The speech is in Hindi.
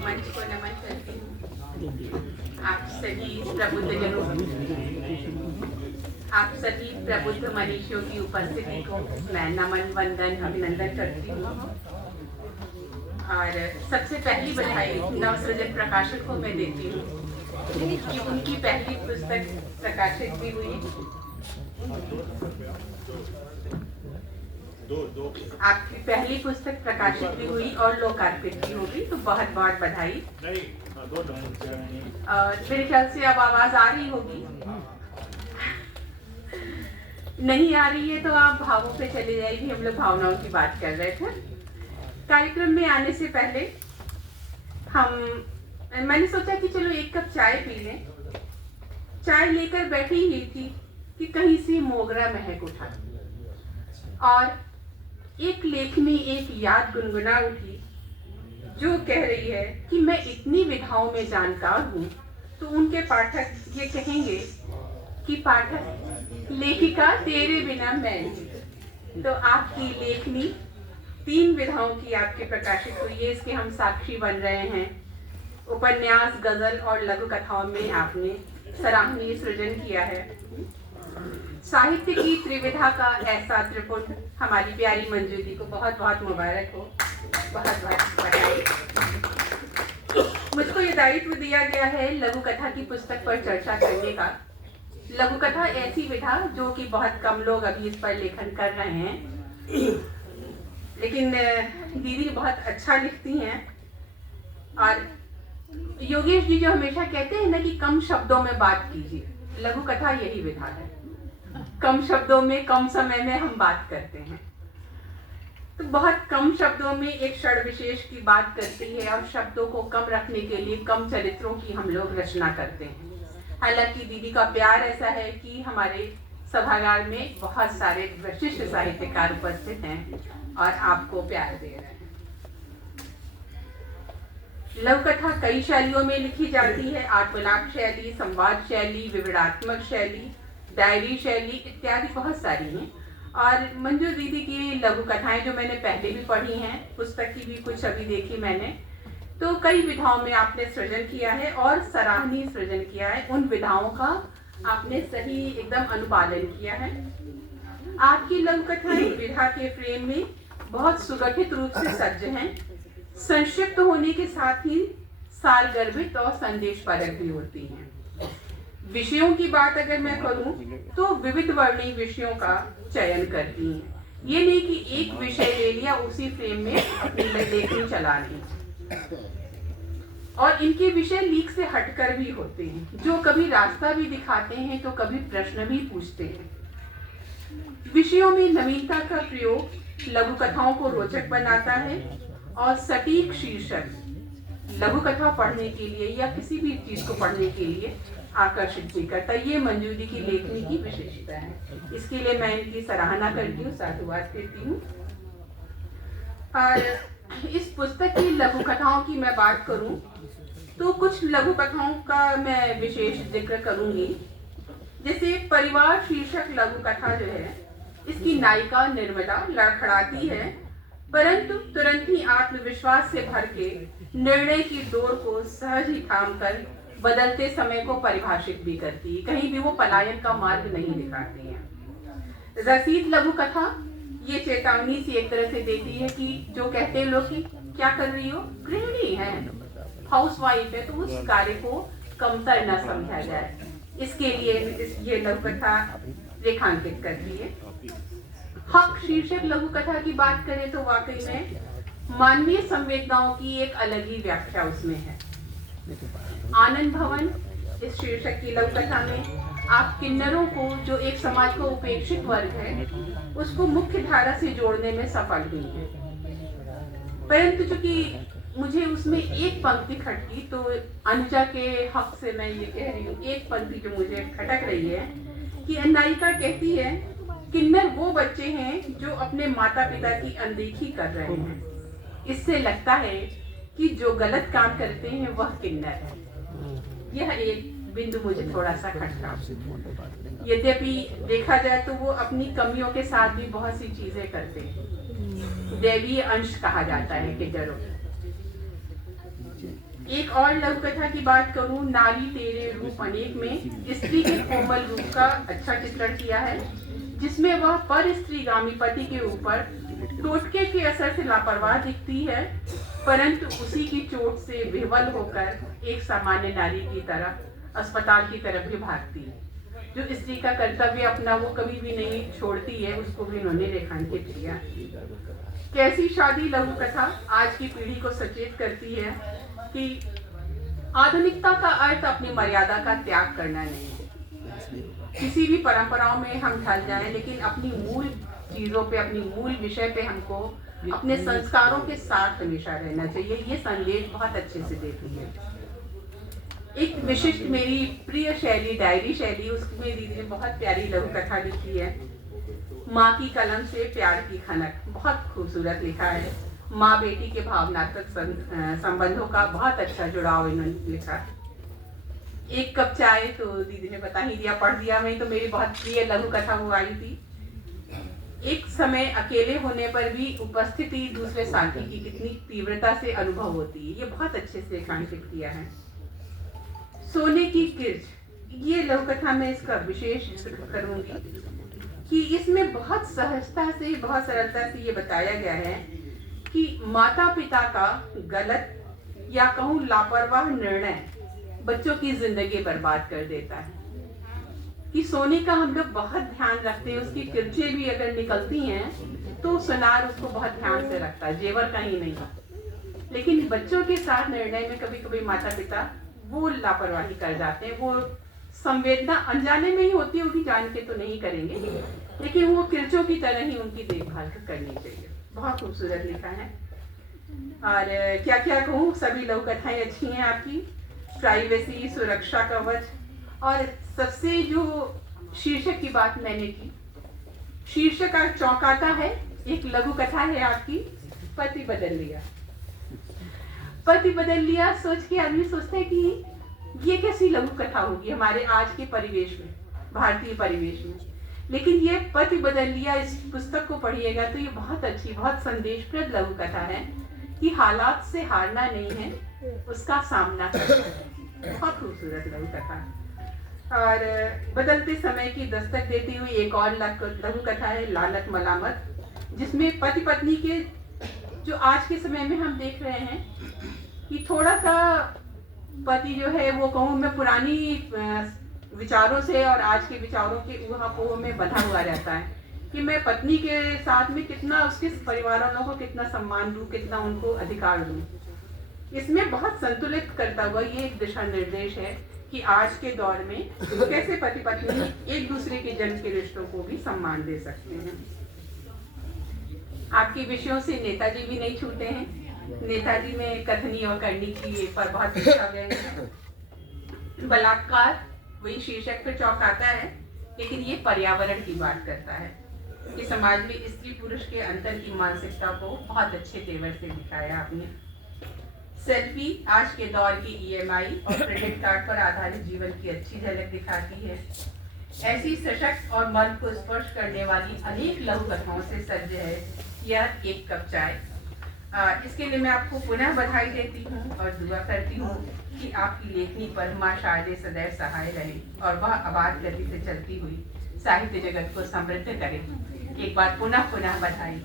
मंच को नमन करती हूँ। आप सभी प्रबुद्धजनों, आप सभी प्रबुद्ध मनीषियों की उपस्थिति को मैं नमन, वंदन, अभिनंदन करती हूँ। और सबसे पहली बधाई नवसृजन प्रकाशक को मैं देती हूँ कि उनकी पहली पुस्तक प्रकाशित भी हुई। आपकी पहली पुस्तक प्रकाशित भी हुई और लोकार्पित भी होगी, तो बहुत बहुत बधाई। मेरे ख्याल से अब आवाज आ रही होगी। नहीं आ रही है तो आप भावों पे चले जाइए। हम लोग भावनाओं की बात कर रहे थे। कार्यक्रम में आने से पहले मैंने सोचा कि चलो एक कप चाय पी लें। चाय लेकर बैठी ही थी कि कहीं से मोगरा महक उठा और एक लेखनी एक याद गुनगुना उठी जो कह रही है कि मैं इतनी विधाओं में जानकार हूँ। तो उनके पाठक ये कहेंगे कि पाठक, लेखिका तेरे बिना मैं नहीं। तो आपकी लेखनी 3 विधाओं की आपकी प्रकाशित हुई है, इसके हम साक्षी बन रहे हैं। उपन्यास, गजल और लघु कथाओं में आपने सराहनीय सृजन किया है। साहित्य की त्रिविधा का ऐसा त्रिपुट हमारी प्यारी मंजू दी को बहुत बहुत मुबारक हो, बहुत बहुत बधाई। मुझको ये दायित्व दिया गया है लघु कथा की पुस्तक पर चर्चा करने का। लघु कथा ऐसी विधा जो कि बहुत कम लोग अभी इस पर लेखन कर रहे हैं, लेकिन दीदी बहुत अच्छा लिखती हैं। और योगेश जी जो हमेशा कहते हैं ना कि कम शब्दों में बात कीजिए, लघु कथा यही विधा है। कम शब्दों में कम समय में हम बात करते हैं, तो बहुत कम शब्दों में एक क्षण विशेष की बात करती है और शब्दों को कम रखने के लिए कम चरित्रों की हम लोग रचना करते हैं। हालांकि दीदी का प्यार ऐसा है कि हमारे सभागार में बहुत सारे विशिष्ट साहित्यकार उपस्थित हैं और आपको प्यार दे रहे हैं। लघु कथा कई शैलियों में लिखी जाती है। आत्मलाप शैली, संवाद शैली, विवरणात्मक शैली, डायरी शैली इत्यादि बहुत सारी हैं। और मंजू दीदी की लघु कथाएं जो मैंने पहले भी पढ़ी हैं, पुस्तक की भी कुछ अभी देखी मैंने, तो कई विधाओं में आपने सृजन किया है और सराहनीय सृजन किया है। उन विधाओं का आपने सही एकदम अनुपालन किया है। आपकी लघु कथाएं विधा के फ्रेम में बहुत सुगठित रूप से सज्ज हैं, संक्षिप्त होने के साथ ही सारगर्भित और संदेशपरक भी होती हैं। विषयों की बात अगर मैं करूं तो विविध वर्णीय विषयों का चयन करती हैं। ये नहीं कि एक विषय ले लिया उसी फ्रेम में अपनी लेखनी चला ली। और इनके विषय लीक से हटकर भी होते हैं, जो कभी रास्ता भी दिखाते हैं तो कभी प्रश्न भी पूछते हैं। विषयों में नवीनता का प्रयोग लघु कथाओं को रोचक बनाता है और सटीक शीर्षक लघु कथा पढ़ने के लिए या किसी भी चीज को पढ़ने के लिए आकर्षित भी करता है। ये मंजू दी की लेखनी की विशेषता है। इसके लिए मैं इनकी सराहना करती हूँ, साधुवाद करती हूँ। और इस पुस्तक की लघु कथाओं की मैं बात करूं तो कुछ लघु कथाओं का मैं विशेष जिक्र करूंगी। जैसे परिवार शीर्षक लघु कथा जो है, इसकी नायिका निर्मला लड़खड़ाती है, परंतु तुरंत ही आत्मविश्वास से भर के निर्णय की डोर को सहज ही थाम कर बदलते समय को परिभाषित भी करती है। कहीं भी वो पलायन का मार्ग नहीं दिखाती है। रसीद लघु कथा ये चेतावनी सी एक तरह से देती है कि जो कहते हैं लोग कि क्या कर रही हो, गृहिणी है, हाउसवाइफ है, तो उस कार्य को कमतर न समझा जाए, इसके लिए ये लघु कथा रेखांकित करती है। हक शीर्षक लघु कथा की बात करें तो वाकई में मानवीय संवेदनाओं की एक अलग ही व्याख्या उसमें है। आनंद भवन इस शीर्षक की लघु कथा में आप किन्नरों को, जो एक समाज को उपेक्षित वर्ग है, उसको मुख्य धारा से जोड़ने में सफल हुई है। परंतु चूंकि मुझे उसमें एक पंक्ति खटकी, तो अनुजा के हक से मैं ये कह रही हूँ, एक पंक्ति जो मुझे खटक रही है कि नायिका कहती है, किन्नर वो बच्चे हैं जो अपने माता पिता की अनदेखी कर रहे हैं। इससे लगता है कि जो गलत काम करते हैं वह किन्नर है। यह एक बिंदु मुझे थोड़ा सा खटका। यद्यपि देखा जाए तो वो अपनी कमियों के साथ भी बहुत सी चीजें करते हैं। दैवीय अंश कहा जाता है किन्नरों। एक और लघु कथा की बात करूं, नारी तेरे रूप अनेक में स्त्री के कोमल रूप का अच्छा चित्रण किया है, जिसमें वह पर स्त्रीगामी पति के ऊपर टोटके के असर से लापरवाह दिखती है, परंतु उसी की चोट से विह्वल होकर एक सामान्य नारी की तरह अस्पताल की तरफ भी भागती है। जो स्त्री का कर्तव्य अपना वो कभी भी नहीं छोड़ती है, उसको भी उन्होंने रेखांकित किया। कैसी शादी लघु कथा आज की पीढ़ी को सचेत करती है कि आधुनिकता का अर्थ अपनी मर्यादा का त्याग करना नहीं है। किसी भी परंपराओं में हम ढल जाएं, लेकिन अपनी मूल चीजों पे, अपनी मूल विषय पे हमको अपने संस्कारों के साथ हमेशा रहना चाहिए। ये संदेश बहुत अच्छे से देती है। एक विशिष्ट मेरी प्रिय शैली, डायरी शैली, उसमें दीदी ने बहुत प्यारी लघु कथा लिखी है। माँ की कलम से प्यार की खनक, बहुत खूबसूरत लिखा है। माँ बेटी के भावनात्मक संबंधों का बहुत अच्छा जुड़ाव इन्होंने लिखा। एक कप चाय, तो दीदी ने बता ही दिया, पढ़ दिया मैं, तो मेरी बहुत प्रिय लघु कथा वो आई थी। एक समय अकेले होने पर भी उपस्थिति दूसरे साथी की कितनी तीव्रता से अनुभव होती है, ये बहुत अच्छे से रेखांकित किया है। सोने की किर्च, ये लघु कथा में इसका विशेष करूंगी कि इसमें बहुत सहजता से, बहुत सरलता से ये बताया गया है कि माता पिता का गलत या कहूँ लापरवाह निर्णय बच्चों की जिंदगी बर्बाद कर देता है। कि सोने का हम लोग बहुत ध्यान रखते हैं, उसकी किरचें भी अगर निकलती हैं तो सुनार उसको बहुत ध्यान से रखता है, जेवर कहीं नहीं। लेकिन बच्चों के साथ निर्णय में कभी कभी माता पिता वो लापरवाही कर जाते हैं। वो संवेदना अनजाने में ही होती है, उनकी जान के तो नहीं करेंगे, लेकिन वो किरचों की तरह ही उनकी देखभाल करनी चाहिए। बहुत खूबसूरत लिखा है। और क्या क्या कहूँ, सभी लघु कथाएं अच्छी हैं आपकी। प्राइवेसी, सुरक्षा कवच, और सबसे जो शीर्षक की बात मैंने की, शीर्षक का चौंकाता है। एक लघु कथा है आपकी, पति बदल लिया। पति बदल लिया सोच के आदमी सोचता है कि ये कैसी लघु कथा होगी हमारे आज के परिवेश में, भारतीय परिवेश में। लेकिन ये पति बदल लिया, इस पुस्तक को पढ़िएगा तो ये बहुत अच्छी, बहुत संदेशप्रद लघु कथा है कि हालात से हारना नहीं है, उसका सामना करना है। बहुत खूबसूरत लघु कथा। और बदलते समय की दस्तक देती हुई एक और लघु कथा है, लानत मलामत, जिसमें पति पत्नी के जो आज के समय में हम देख रहे हैं कि थोड़ा सा पति जो है वो कहूँ मैं पुरानी विचारों से और आज के विचारों के ऊहापोह में बंधा हुआ रहता है कि मैं पत्नी के साथ में कितना, उसके परिवार वालों को कितना सम्मान दूं, कितना उनको अधिकार दूं। इसमें बहुत संतुलित करता हुआ ये एक दिशा निर्देश है कि आज के दौर में कैसे पति पत्नी एक दूसरे के जन्म के रिश्तों को भी सम्मान दे सकते हैं। आपके विषयों से नेताजी भी नहीं छूटे हैं। नेताजी में कथनी और करनी की पर बहुत लिखा गया है। बलात्कार वही शीर्षक पे चौंकाता है, लेकिन ये पर्यावरण की बात करता है कि समाज में स्त्री पुरुष के अंतर की मानसिकता को बहुत अच्छे तेवर से दिखाया आपने। सेल्फी आज के दौर की EMI और क्रेडिट कार्ड पर आधारित जीवन की अच्छी झलक दिखाती है। ऐसी सशक्त और मन को स्पर्श करने वाली अनेक लघु कथाओं से सज्ज है यह एक कप चाय। इसके लिए मैं आपको पुनः बधाई देती हूँ और दुआ करती हूँ कि आपकी लेखनी पर माँ शारदे सदैव सहाय रहे और वह अबाध गति से चलती हुई साहित्य जगत को समृद्ध करे। एक बार पुनः बधाई।